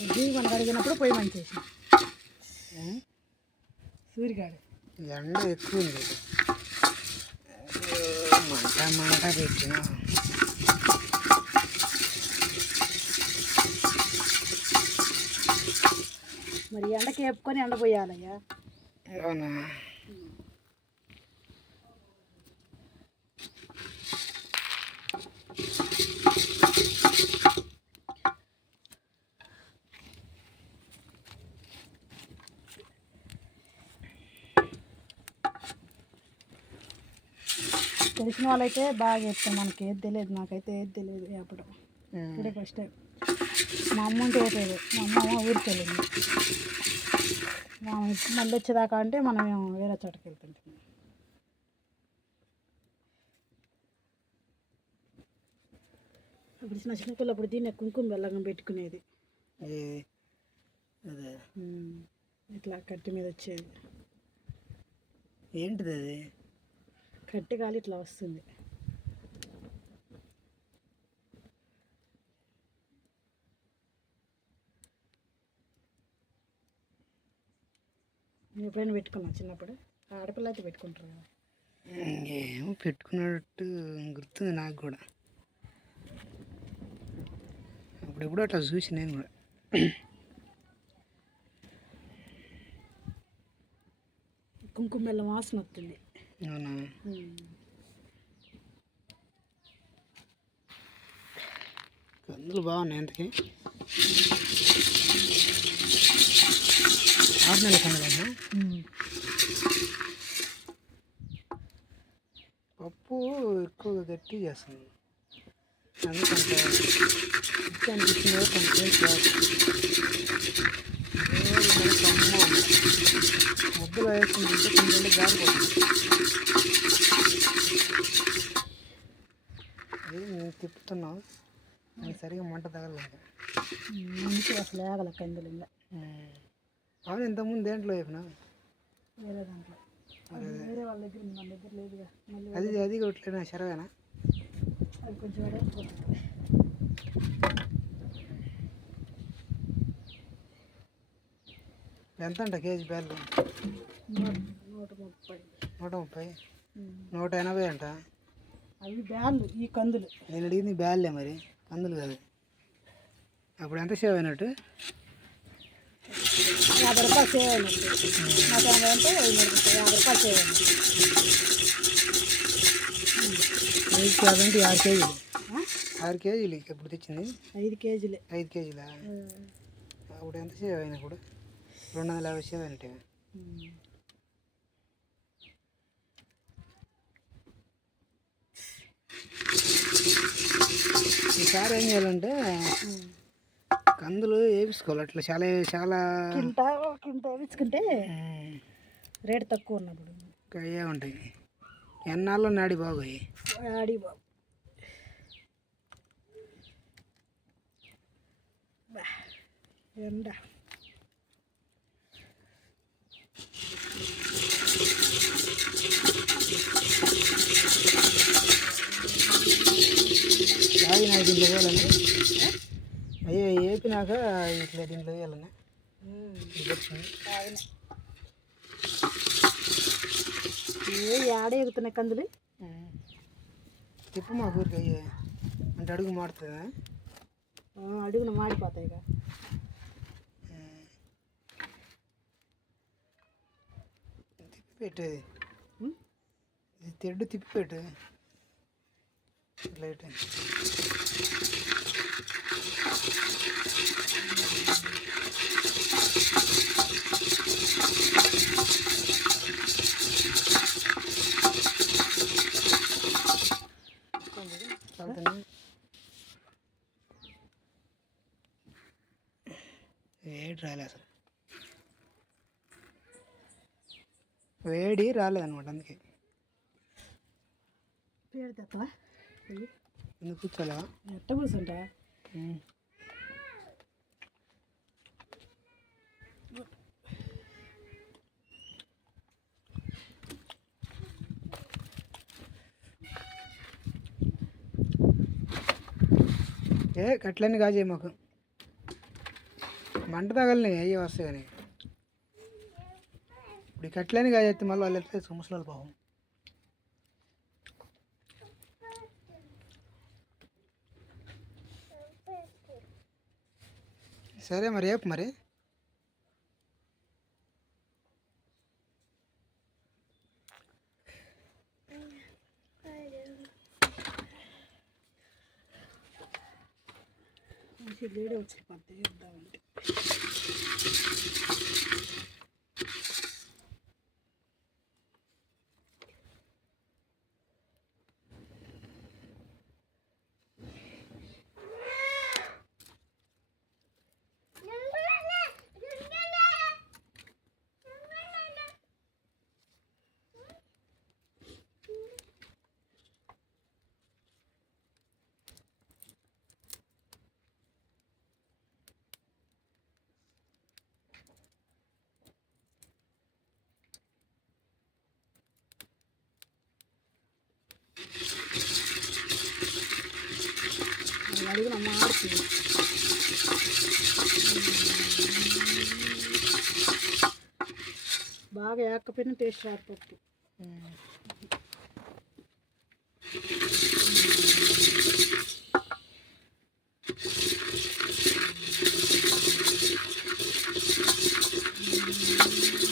దీనికి మనకు అడిగినప్పుడు పొయ్యి మంచి చేసిన సూర్యగాడు ఎండ ఎక్కువ ఉంది మంట మంట పెట్టిన. మరి ఎండకి వేపుకొని ఎండ పోయాలయ్యా అవునా? తెలిసిన వాళ్ళైతే బాగా వేస్తాం మనకి ఏది తెలియదు నాకైతే ఏది తెలియదు ఉమ్. ఇప్పుడే ఫస్ట్ టైం మా అమ్మ ఉంటే వేపేది మా అమ్మ ఊరికి వెళ్ళింది. ఇప్పుడు మళ్ళీ వచ్చేదాకా అంటే మనం వేరే చోటకి వెళ్తుంటాం. అప్పుడు చిన్న చిన్న పిల్లలు అప్పుడు దీన్ని కుంకుమ బెల్లం పెట్టుకునేది. ఏది ఇట్లా కట్టి మీద వచ్చేది. ఏంటిది అది? కట్టి గాలి ఇట్లా వస్తుంది. ఎప్పుడైనా పెట్టుకున్నావు చిన్నప్పుడు? ఆడపిల్ల అయితే పెట్టుకుంటారు కదా. ఏమో పెట్టుకున్నట్టు గుర్తుంది నాకు కూడా. అప్పుడెప్పుడు అట్లా చూసి నేను కూడా. కుంకుమ బెల్లం వాసన వస్తుంది. అవునా? కందులు బాగున్నాయి ఎంతకి ఆరు నెలల పప్పు ఎక్కువగా గట్టి చేస్తుంది. అందుకంటే ఇంకా అనిపిస్తుంది. కొంచెం ముద్దలు వేసుకుంటుంటే కొంచెం జారిపోతుంది అది నేను తిప్పుతున్నా. నాకు సరిగా మంట తగలేదు మంచి అసలు ఏగల కందులు ఇంకా. అవును ఇంతకుముందు దేంట్లో చెప్పిన వేరే దాంట్లో. అది వేరే వాళ్ళ దగ్గర మన దగ్గర లేదుగా. మళ్ళీ అది అది కొట్టలేనా శరవేనా? అది కొంచెం ఎంత అంట కేజీ బ్యాలు నూట ముప్పై. నూట ముప్పై. నూట ఎనభై అంట? అవి బ్యాళ్ళు ఈ కందులు. నేను అడిగింది బ్యాల్లే మరి కందులు కాదు. అప్పుడు ఎంత సేవ్ అయినట్టు? యాభై రూపాయలు సేవ్ అయినట్టు. నూట ఎనభై అంటే యాభై రూపాయలు సేవ్ అయినట్టు. ఐదు కాదంటే ఆరు కేజీలు? ఆరు కేజీలు ఇప్పుడు తెచ్చింది? ఐదు కేజీలే. ఐదు కేజీలా. అప్పుడు ఎంత సేవ్ అయినా ఇప్పుడు రెండు వందల యాభై సేవ్ అయినట్టే ఈసారి ఏం చేయాలంటే. కందులు వేపించుకోవాలి. అట్లా చాలా చాలా కింట కింట వేపించుకుంటే రేటు తక్కువ ఉన్నప్పుడు. అయ్యే ఉంటాయి. ఎన్నాళ్ళు నాడి బాగోయి ఆడి బాబు. ఎండ. రాగి నాకు దీంట్లో వేయాలని అయ్యే వేపినాక ఇట్లా దీంట్లో వేయాలని ఇది వచ్చింది. అవును ఏ ఆడే ఎగుతున్నాయి కందులు ఉమ్. తిప్పు మా ఊరికి అయ్యే అంటే అడుగు మాడుతుందా ఆ, అడుగున మాడిపోతాయిగా తిప్పి పెట్టేది ఉమ్? ఇది తెడ్డు తిప్పి పెట్టు లైట్ చాలుతుందా వేడి రాలే అసలు. వేడి రాలేదన్నమాట అందుకే. పేరు తెత్తవా? ఎందుకు కూర్చోలేవా? ఎట్ట కూర్చుంటా. ఏ కట్లన్నీ కాజే మాకు. మంట తగలని అయ్యి వస్తాయి కానీ ఇప్పుడు ఈ కట్లని కాదు మళ్ళీ వాళ్ళు ఎట్లా ముసలి పాపం. సరే మరి రేపు మరి? మంచి వేడి వచ్చి పద్ద అడిగిన మారుతుంది బాగా ఏకపోయినా టేస్ట్ you.